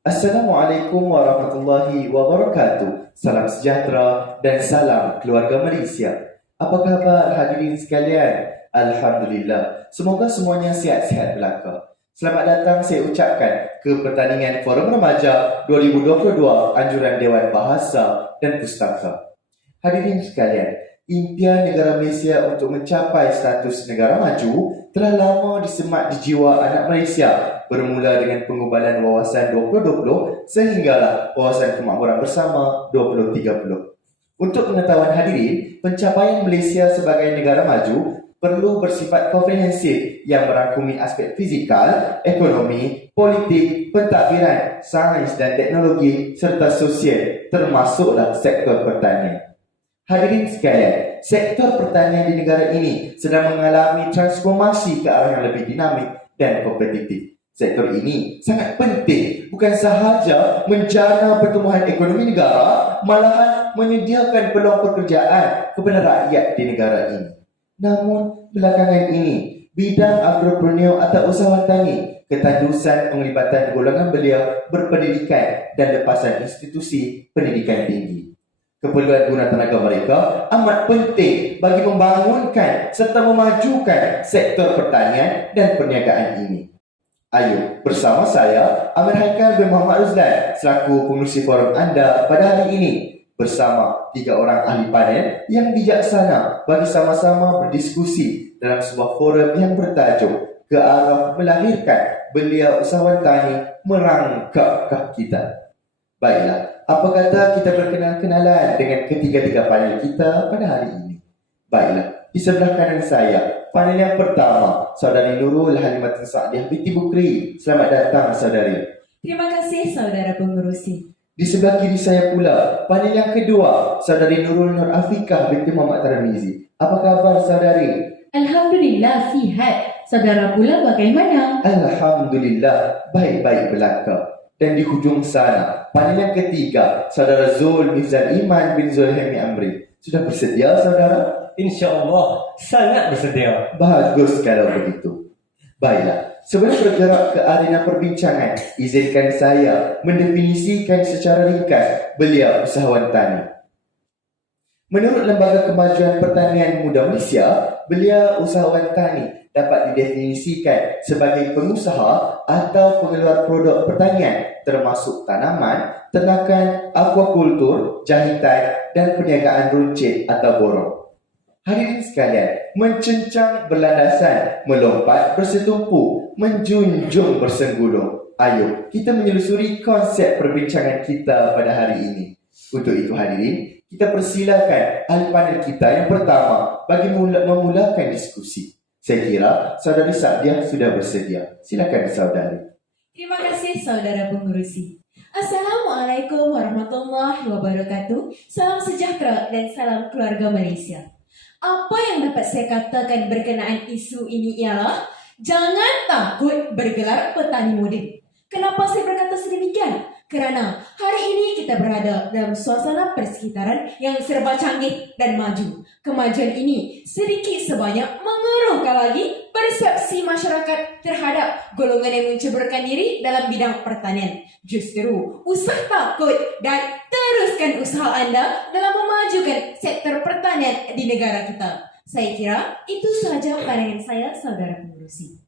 Assalamualaikum warahmatullahi wabarakatuh. Salam sejahtera dan salam keluarga Malaysia. Apa khabar hadirin sekalian? Alhamdulillah. Semoga semuanya sihat-sihat belaka. Selamat datang saya ucapkan ke pertandingan Forum Remaja 2022 Anjuran Dewan Bahasa dan Pustaka. Hadirin sekalian, impian negara Malaysia untuk mencapai status negara maju telah lama disemat di jiwa anak Malaysia, bermula dengan pengubahan wawasan 2020 sehinggalah wawasan kemakmuran bersama 2030. Untuk pengetahuan hadirin, pencapaian Malaysia sebagai negara maju perlu bersifat komprehensif yang merangkumi aspek fizikal, ekonomi, politik, pentadbiran, sains dan teknologi serta sosial, termasuklah sektor pertanian. Hadirin sekalian, sektor pertanian di negara ini sedang mengalami transformasi ke arah yang lebih dinamik dan kompetitif. Sektor ini sangat penting bukan sahaja menjana pertumbuhan ekonomi negara, malahan menyediakan peluang pekerjaan kepada rakyat di negara ini. Namun, belakangan ini, bidang agropreneur atau usahawan tani ketandusan penglibatan golongan belia berpendidikan dan lepasan institusi pendidikan tinggi. Keperluan guna tenaga mereka amat penting bagi membangunkan serta memajukan sektor pertanian dan perniagaan ini. Ayo, bersama saya, Amir Haikal bin Muhammad Ruzlan, selaku pengurusi forum anda pada hari ini, bersama 3 orang ahli panel yang bijaksana bagi sama-sama berdiskusi dalam sebuah forum yang bertajuk ke arah melahirkan belia usahawan tani merangkakkan kita. Baiklah, apa kata kita berkenal-kenalan dengan ketiga-tiga panel kita pada hari ini? Baiklah, di sebelah kanan saya, panel yang pertama, Saudari Nurul Halimatin Sa'diah binti Bukri. Selamat datang, Saudari. Terima kasih, Saudara Pengurusi. Di sebelah kiri saya pula, panel yang kedua, Saudari Nurul Nur Afiqah binti Muhammad Tarmizi. Apa khabar, Saudari? Alhamdulillah, sihat. Saudara pula bagaimana? Alhamdulillah, baik-baik belaka. Dan di hujung sana, panel yang ketiga, Saudara Zul Mizan Iman bin Zulhemi Amri. Sudah bersedia, Saudara? InsyaAllah, sangat bersedia. Bagus kalau begitu. Baiklah, sebelum bergerak ke arena perbincangan, izinkan saya mendefinisikan secara ringkas belia usahawan tani. Menurut Lembaga Kemajuan Pertanian Muda Malaysia, belia usahawan tani dapat didefinisikan sebagai pengusaha atau pengeluar produk pertanian termasuk tanaman, ternakan, aquakultur, jahitan dan perniagaan runcit atau borong. Hadirin sekalian, mencencang berlandasan, melompat bersetumpu, menjunjung bersenggulung. Ayo, kita menyelusuri konsep perbincangan kita pada hari ini. Untuk itu hadirin, kita persilakan ahli panel kita yang pertama bagi memulakan diskusi. Saya kira Saudari Sa'diah sudah bersedia. Silakan, Saudari. Terima kasih, Saudara Pengurusi. Assalamualaikum warahmatullahi wabarakatuh. Salam sejahtera dan salam keluarga Malaysia. Apa yang dapat saya katakan berkenaan isu ini ialah jangan takut bergelar petani moden. Kenapa saya berkata sedemikian? Kerana hari ini kita berada dalam suasana persekitaran yang serba canggih dan maju. Kemajuan ini sedikit sebanyak mengeruhkan lagi persepsi masyarakat terhadap golongan yang menceburkan diri dalam bidang pertanian. Justru, usah takut dan teruskan usaha anda dalam memajukan sektor pertanian di negara kita. Saya kira itu sahaja pandangan saya, Saudara Pengurusi.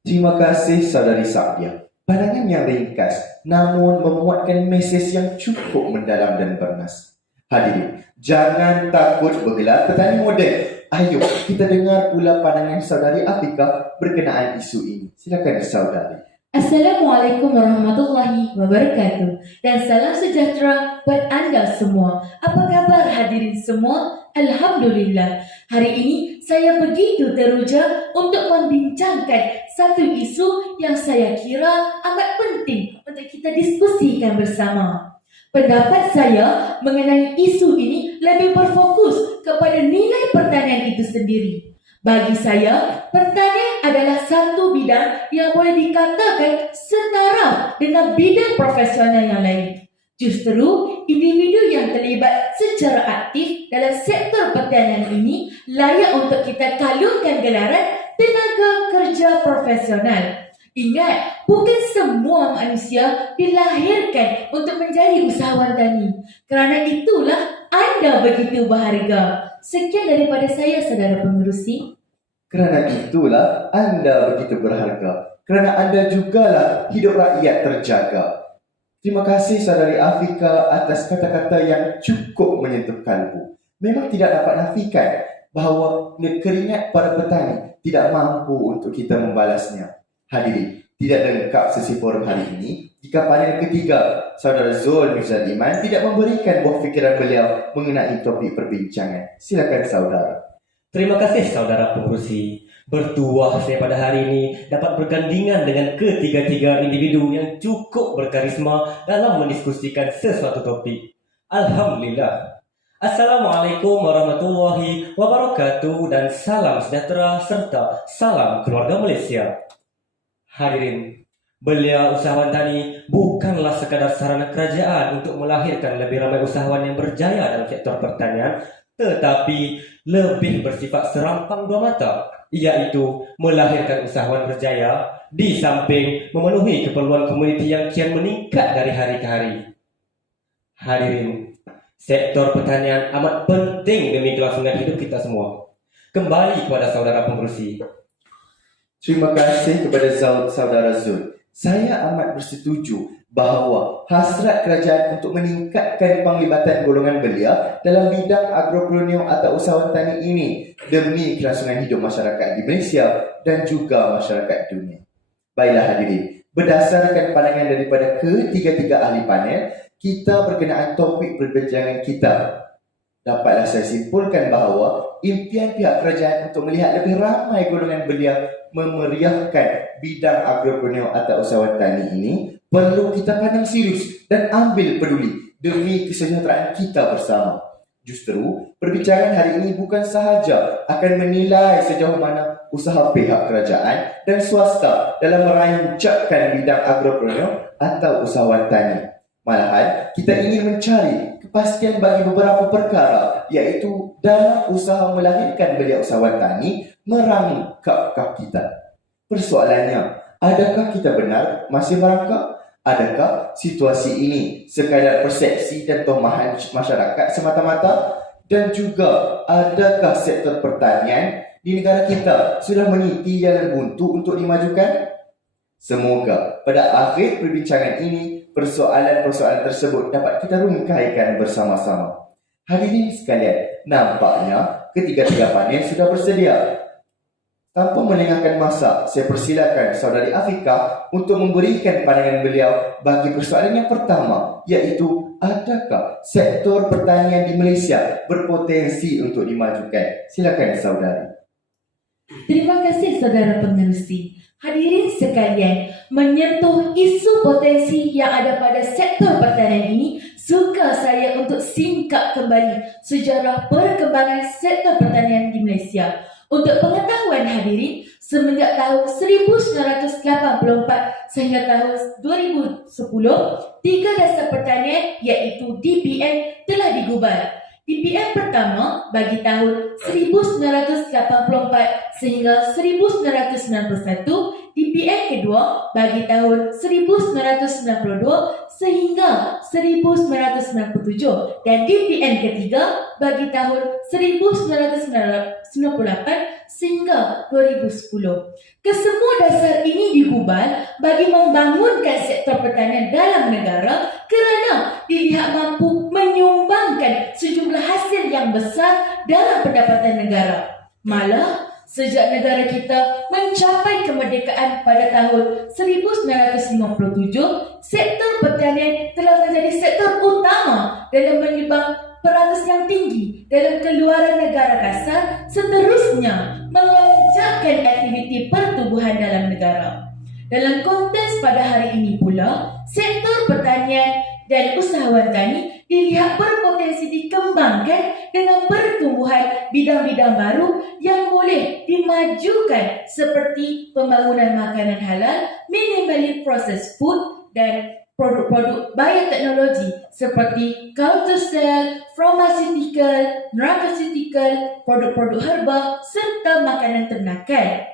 Terima kasih, Saudari Sa'diah. Pandangan yang ringkas, namun memuatkan mesej yang cukup mendalam dan bernas. Hadirin, jangan takut bergelar petani moden. Ayo, kita dengar pula pandangan Saudari Afiqah berkenaan isu ini. Silakan, Saudari. Assalamualaikum warahmatullahi wabarakatuh dan salam sejahtera buat anda semua. Apa kabar hadirin semua? Alhamdulillah. Hari ini saya begitu teruja untuk membincangkan satu isu yang saya kira amat penting untuk kita diskusikan bersama. Pendapat saya mengenai isu ini lebih berfokus kepada nilai pertanian itu sendiri. Bagi saya, pertanian adalah satu bidang yang boleh dikatakan setara dengan bidang profesional yang lain. Justru, individu yang terlibat secara aktif dalam sektor pertanian ini layak untuk kita kalungkan gelaran tenaga kerja profesional. Ingat, bukan semua manusia dilahirkan untuk menjadi usahawan tani. Kerana itulah anda begitu berharga. Sekian daripada saya, saudara pengerusi. Kerana itulah anda begitu berharga. Kerana anda jugalah hidup rakyat terjaga. Terima kasih saudari Afika atas kata-kata yang cukup menyentuh kalbu. Memang tidak dapat nafikan bahawa keringat para petani tidak mampu untuk kita membalasnya. Hadirin, tidak lengkap sesi forum hari ini jika panel ketiga, saudara Zul Mirzad Iman, tidak memberikan buah fikiran beliau mengenai topik perbincangan. Silakan saudara. Terima kasih saudara pengurusi. Bertuah saya pada hari ini dapat bergandingan dengan ketiga-tiga individu yang cukup berkarisma dalam mendiskusikan sesuatu topik. Alhamdulillah. Assalamualaikum warahmatullahi wabarakatuh dan salam sejahtera serta salam keluarga Malaysia. Hadirin, belia usahawan tani bukanlah sekadar sarana kerajaan untuk melahirkan lebih ramai usahawan yang berjaya dalam sektor pertanian, tetapi lebih bersifat serampang dua mata, iaitu melahirkan usahawan berjaya di samping memenuhi keperluan komuniti yang kian meningkat dari hari ke hari. Hadirin, sektor pertanian amat penting demi kelangsungan hidup kita semua. Kembali kepada saudara pengerusi. Terima kasih kepada saudara Zul. Saya amat bersetuju bahawa hasrat kerajaan untuk meningkatkan penglibatan golongan belia dalam bidang agrokolonial atau usahawan tani ini demi kelangsungan hidup masyarakat di Malaysia dan juga masyarakat dunia. Baiklah hadirin, berdasarkan pandangan daripada ketiga-tiga ahli panel, kita berkenaan topik perbincangan kita. Dapatlah saya simpulkan bahawa impian pihak kerajaan untuk melihat lebih ramai golongan belia memeriahkan bidang agrokolonial atau usahawan tani ini perlu kita pandang serius dan ambil peduli demi kesejahteraan kita bersama. Justru, perbincangan hari ini bukan sahaja akan menilai sejauh mana usaha pihak kerajaan dan swasta dalam merancangkan bidang agrokolonial atau usahawan tani. Malahan, kita ingin mencari kepastian bagi beberapa perkara, iaitu dalam usaha melahirkan belia usahawan tani merangkapkah kita? Persoalannya, adakah kita benar masih merangkap? Adakah situasi ini sekadar persepsi dan tomahan masyarakat semata-mata? Dan juga, adakah sektor pertanian di negara kita sudah meniti jalan buntu untuk dimajukan? Semoga pada akhir perbincangan ini, persoalan-persoalan tersebut dapat kita rungkaikan bersama-sama. Hadirin sekalian, nampaknya ketiga-tiga panel sudah bersedia. Tanpa melengahkan masa, saya persilakan saudari Afika untuk memberikan pandangan beliau bagi persoalan yang pertama, iaitu adakah sektor pertanian di Malaysia berpotensi untuk dimajukan? Silakan saudari. Terima kasih saudara pengerusi. Hadirin sekalian, menyentuh isu potensi yang ada pada sektor pertanian ini, suka saya untuk singkap kembali sejarah perkembangan sektor pertanian di Malaysia. Untuk pengetahuan hadirin, semenjak tahun 1984 sehingga tahun 2010, 3 dasar pertanian iaitu DPN telah digubal. DPN pertama bagi tahun 1984 sehingga 1991, DPN kedua bagi tahun 1992 sehingga 1997 dan DPN ketiga bagi tahun 1998 sehingga 2010. Kesemua dasar ini digubal bagi membangunkan sektor pertanian dalam negara kerana dilihat mampu menyumbangkan sejumlah hasil yang besar dalam pendapatan negara. Malah, sejak negara kita mencapai kemerdekaan pada tahun 1957, sektor pertanian telah menjadi sektor utama dalam menyumbang peratus yang tinggi dalam keluaran negara kasar, seterusnya melonjakkan aktiviti pertubuhan dalam negara. Dalam konteks pada hari ini pula, sektor pertanian dan usahawan tani dilihat berpotensi dikembangkan dengan pertumbuhan bidang-bidang baru yang boleh dimajukan seperti pembangunan makanan halal, minimally processed food dan produk-produk bioteknologi seperti culture cell, pharmaceutical, nutraceutical, produk-produk herba serta makanan ternakan.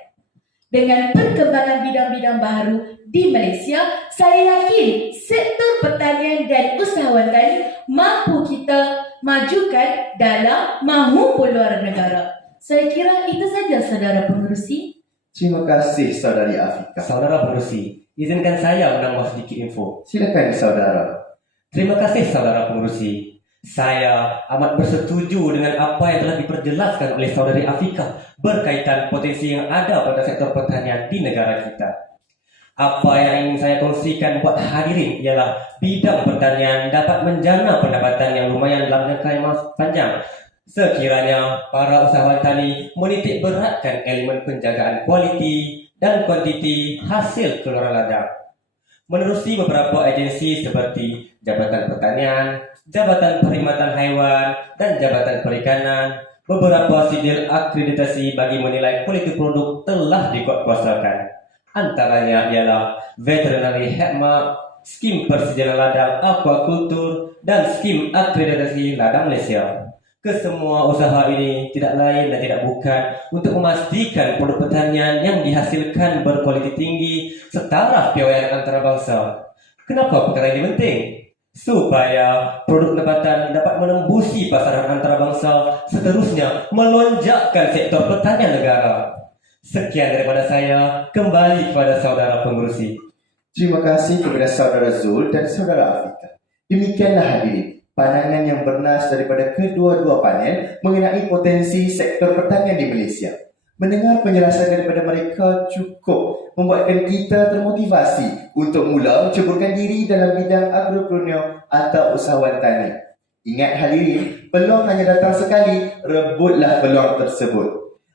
Dengan perkembangan bidang-bidang baru di Malaysia, saya yakin sektor pertanian dan usahawan tani mampu kita majukan dalam maupun luar negara. Saya kira itu saja saudara pengerusi. Terima kasih saudari Afika. Saudara pengurusi, izinkan saya menambah sedikit info. Silakan saudara. Terima kasih saudara pengurusi. Saya amat bersetuju dengan apa yang telah diperjelaskan oleh saudari Afika berkaitan potensi yang ada pada sektor pertanian di negara kita. Apa yang ingin saya kongsikan buat hadirin ialah bidang pertanian dapat menjana pendapatan yang lumayan dalam jangka yang panjang sekiranya para usahawan tani menitik beratkan elemen penjagaan kualiti dan kuantiti hasil keluaran ladang. Menerusi beberapa agensi seperti Jabatan Pertanian, Jabatan Perkhidmatan Haiwan, dan Jabatan Perikanan, beberapa sijil akreditasi bagi menilai kualiti produk telah dikuatkuasakan. Antaranya ialah Veterinary Health Mark, Skim Persijalan Ladang Aquakultur, dan Skim Akreditasi Ladang Malaysia. Kesemua usaha ini tidak lain dan tidak bukan untuk memastikan produk pertanian yang dihasilkan berkualiti tinggi setaraf piawaian antarabangsa. Kenapa perkara ini penting? Supaya produk pendapatan dapat menembusi pasaran antarabangsa, seterusnya melonjakkan sektor pertanian negara. Sekian daripada saya, kembali kepada saudara pengurusi. Terima kasih kepada saudara Zul dan saudara Afika. Demikianlah hadirin pandangan yang bernas daripada kedua-dua panel mengenai potensi sektor pertanian di Malaysia. Mendengar penjelasan daripada mereka cukup membuatkan kita termotivasi untuk mula menceburkan diri dalam bidang agropreneur atau usahawan tani. Ingat hadirin, peluang hanya datang sekali, rebutlah peluang tersebut.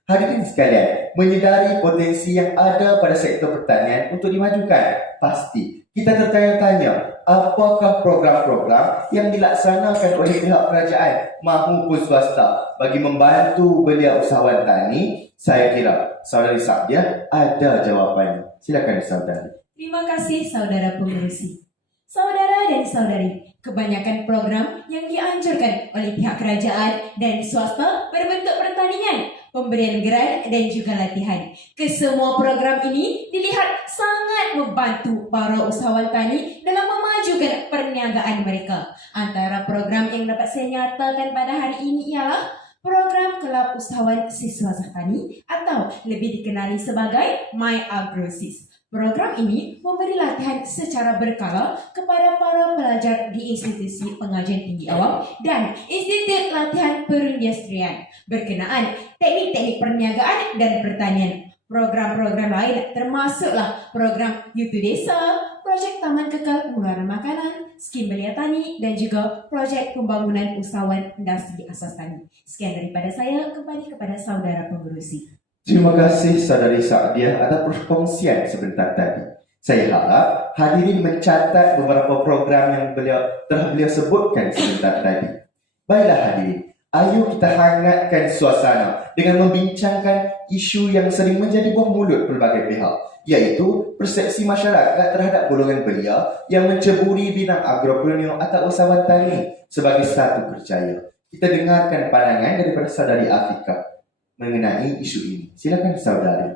Hadirin sekalian, menyedari potensi yang ada pada sektor pertanian untuk dimajukan. Pasti kita tertanya-tanya, apakah program-program yang dilaksanakan oleh pihak kerajaan maupun swasta bagi membantu belia usahawan tani? Saya kira saudari Sa'diah ada jawapannya. Silakan saudari. Terima kasih saudara pengerusi. Saudara dan saudari, kebanyakan program yang dianjurkan oleh pihak kerajaan dan swasta berbentuk pertandingan, pemberian geran dan juga latihan. Kesemua program ini dilihat sangat membantu para usahawan tani dalam memajukan perniagaan mereka. Antara program yang dapat saya nyatakan pada hari ini ialah program Kelab Usahawan Siswasah Tani atau lebih dikenali sebagai MyAgroSys. Program ini memberi latihan secara berkala kepada para pelajar di institusi pengajian tinggi awam dan institut latihan perindustrian berkenaan teknik-teknik perniagaan dan pertanian. Program-program lain termasuklah program Yutu Desa, projek Taman Kekal Pengeluaran Makanan, skim belia tani dan juga projek pembangunan usahawan industri asas tani. Sekian daripada saya, kembali kepada saudara pengerusi. Terima kasih saudari Sa'diah atas perkongsian sebentar tadi. Saya harap hadirin mencatat beberapa program yang telah beliau sebutkan sebentar tadi. Baiklah hadirin, ayo kita hangatkan suasana dengan membincangkan isu yang sering menjadi buah mulut pelbagai pihak, iaitu persepsi masyarakat terhadap golongan belia yang menceburi bidang agropreneur atau usahawan tani sebagai satu kerjaya. Kita dengarkan pandangan daripada saudari Afika mengenai isu ini. Silakan saudari.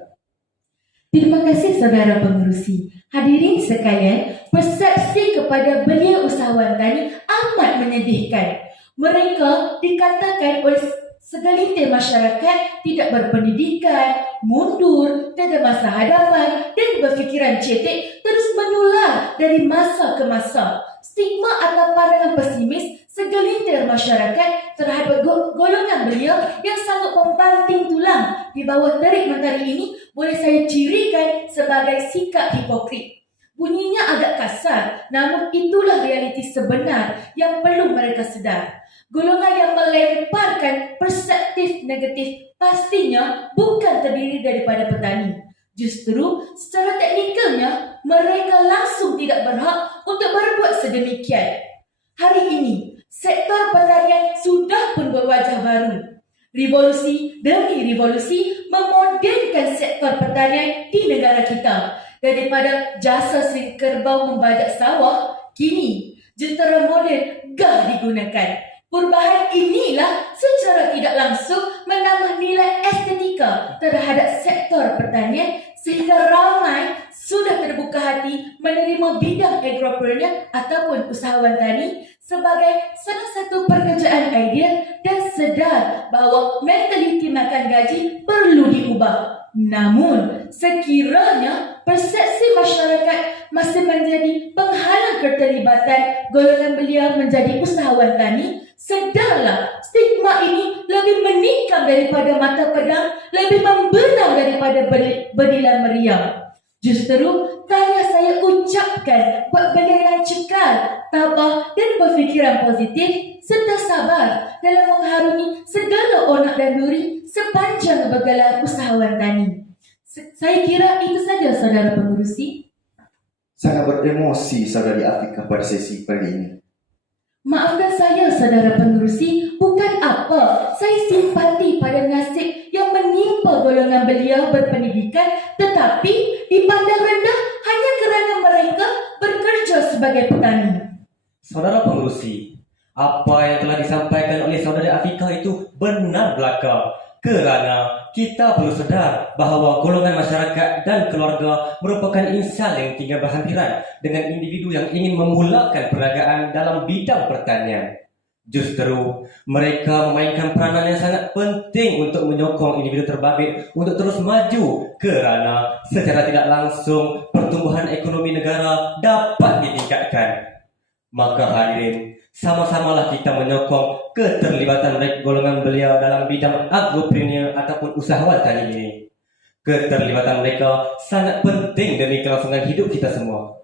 Terima kasih saudara pengerusi. Hadirin sekalian, persepsi kepada belia usahawan tani amat menyedihkan. Mereka dikatakan oleh segelintir masyarakat tidak berpendidikan, mundur, tiada masa hadapan dan berfikiran cetek terus menular dari masa ke masa. Stigma atau pandangan pesimis segelintir masyarakat terhadap golongan belia yang sangat membanting tulang di bawah terik mentari ini boleh saya cirikan sebagai sikap hipokrit. Bunyinya agak kasar, namun itulah realiti sebenar yang perlu mereka sedar. Golongan yang melemparkan perseptif negatif pastinya bukan terdiri daripada petani. Justru secara teknikalnya mereka langsung tidak berhak untuk berbuat sedemikian. Hari ini, sektor pertanian sudah pun berwajah baru. Revolusi demi revolusi memodenkan sektor pertanian di negara kita. Daripada jasa Sri Kerbau membajak sawah, kini jentera moden gah digunakan. Perubahan inilah secara tidak langsung menambah nilai estetika terhadap sektor pertanian sehingga terbuka hati menerima bidang agropreneur ataupun usahawan tani sebagai salah satu pekerjaan ideal dan sedar bahawa mentaliti makan gaji perlu diubah. Namun, sekiranya persepsi masyarakat masih menjadi penghalang keterlibatan golongan belia menjadi usahawan tani, sedarlah stigma ini lebih menikam daripada mata pedang, lebih membenam daripada benilan meriam. Justru karena saya ucapkan buat beliau yang cekal, tabah dan berfikiran positif serta sabar dalam mengharungi segala onak dan duri sepanjang bergelar usahawan tani. Saya kira itu saja saudara pengurusi. Sangat beremosi saudari Afika pada sesi kali ini. Maafkan saya saudara pengurusi, bukan apa. Saya simpati pada nasib yang menimpa golongan belia berpendidikan tetapi dipandang rendah hanya kerana mereka bekerja sebagai petani. Saudara pengurusi, apa yang telah disampaikan oleh saudari Afika itu benar belaka. Kerana kita perlu sedar bahawa golongan masyarakat dan keluarga merupakan insan yang tinggal berhampiran dengan individu yang ingin memulakan perniagaan dalam bidang pertanian. Justru, mereka memainkan peranan yang sangat penting untuk menyokong individu terbabit untuk terus maju kerana secara tidak langsung pertumbuhan ekonomi negara dapat ditingkatkan. Maka hadirin, sama-samalah kita menyokong keterlibatan mereka golongan belia dalam bidang agropreneur ataupun usahawan tani ini. Keterlibatan mereka sangat penting demi kelangsungan hidup kita semua.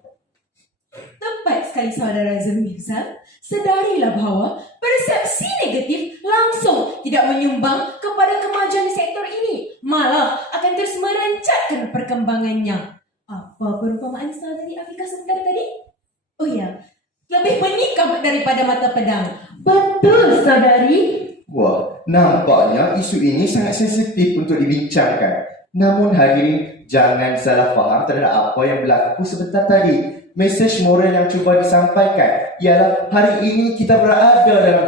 Tepat sekali saudara Zamizal. Sedarilah bahawa persepsi negatif langsung tidak menyumbang kepada kemajuan sektor ini, malah akan terus merancatkan perkembangannya. Apa perumpamaan saudari Afika sebentar tadi? Oh ya, lebih menikam daripada mata pedang. Betul saudari. Wah, nampaknya isu ini sangat sensitif untuk dibincangkan. Namun hadirin, jangan salah faham terhadap apa yang berlaku sebentar tadi. Mesej moral yang cuba disampaikan ialah hari ini kita berada dalam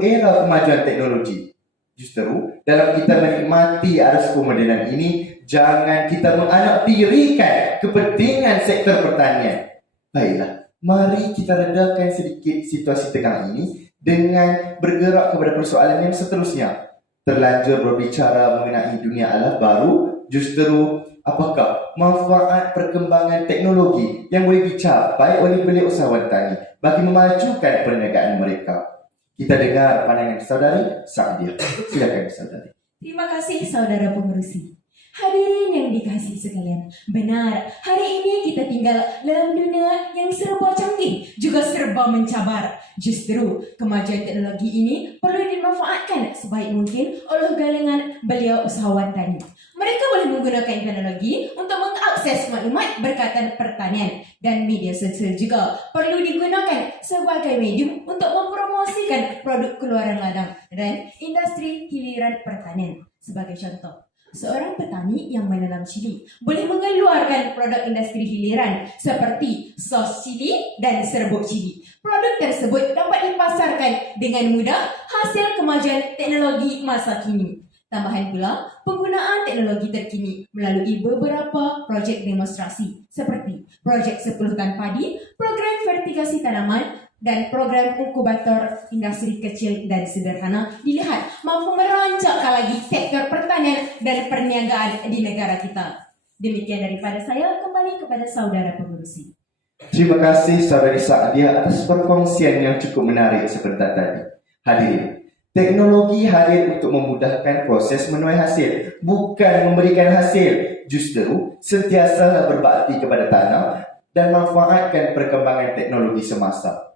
era kemajuan teknologi. Justru dalam kita menikmati arus kemodenan ini, jangan kita menganakdirikan kepentingan sektor pertanian. Baiklah, mari kita redakan sedikit situasi tegang ini dengan bergerak kepada persoalan yang seterusnya. Terlanjur berbicara mengenai dunia alam baru, justru apakah manfaat perkembangan teknologi yang boleh dicapai oleh belia usahawan tani bagi memajukan perniagaan mereka? Kita dengar pandangan saudari Sa'diah. Silakan saudari. Terima kasih saudara pengurusi. Hadirin yang dikasihi sekalian, benar, hari ini kita tinggal dalam dunia yang serba canggih, juga serba mencabar. Justru, kemajuan teknologi ini perlu dimanfaatkan sebaik mungkin oleh galangan belia usahawan tani. Mereka boleh menggunakan teknologi untuk mengakses maklumat berkaitan pertanian, dan media sosial juga perlu digunakan sebagai medium untuk mempromosikan produk keluaran ladang dan industri hiliran pertanian. Sebagai contoh, seorang petani yang menanam cili boleh mengeluarkan produk industri hiliran seperti sos cili dan serbuk cili. Produk tersebut dapat dipasarkan dengan mudah hasil kemajuan teknologi masa kini. Tambahan pula, penggunaan teknologi terkini melalui beberapa projek demonstrasi seperti projek 10 tan padi, program vertikasi tanaman, dan program inkubator industri kecil dan sederhana dilihat mampu merancakkan lagi sektor pertanian dan perniagaan di negara kita. Demikian daripada saya, kembali kepada saudara pengurusi. Terima kasih saudari Sa'diah atas perkongsian yang cukup menarik sebentar tadi. Hadirin, teknologi hadir untuk memudahkan proses menuai hasil, bukan memberikan hasil. Justru, sentiasa berbakti kepada tanah dan manfaatkan perkembangan teknologi semasa.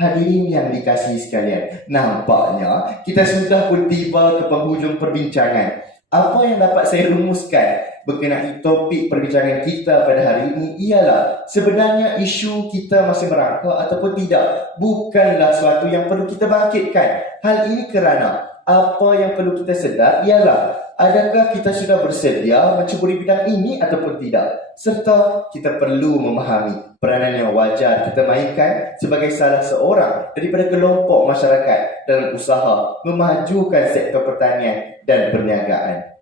Hadirin yang dikasihi sekalian, nampaknya kita sudah pun tiba ke penghujung perbincangan. Apa yang dapat saya rumuskan berkenaan topik perbincangan kita pada hari ini ialah sebenarnya isu kita masih merangkak ataupun tidak bukanlah suatu yang perlu kita bangkitkan. Hal ini kerana apa yang perlu kita sedar ialah adakah kita sudah bersedia mencuburi bidang ini ataupun tidak, serta kita perlu memahami peranan yang wajar kita mainkan sebagai salah seorang daripada kelompok masyarakat dalam usaha memajukan sektor pertanian dan perniagaan.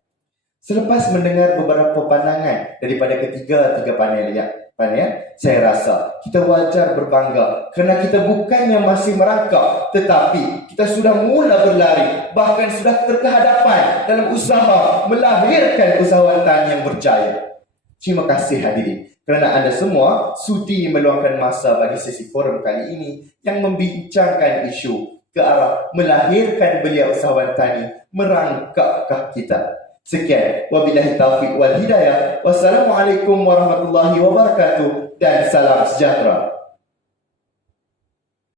Selepas mendengar beberapa pandangan daripada ketiga-tiga panel, saya rasa kita wajar berbangga kerana kita bukannya masih merangkak, tetapi kita sudah mula berlari, bahkan sudah terkehadapan dalam usaha melahirkan usahawan tani yang berjaya. Terima kasih hadirin kerana anda semua sudi meluangkan masa bagi sesi forum kali ini yang membincangkan isu ke arah melahirkan belia usahawan tani merangkakkah kita. Sekian, wabillahi taufiq wal hidayah. Wassalamualaikum warahmatullahi wabarakatuh dan salam sejahtera.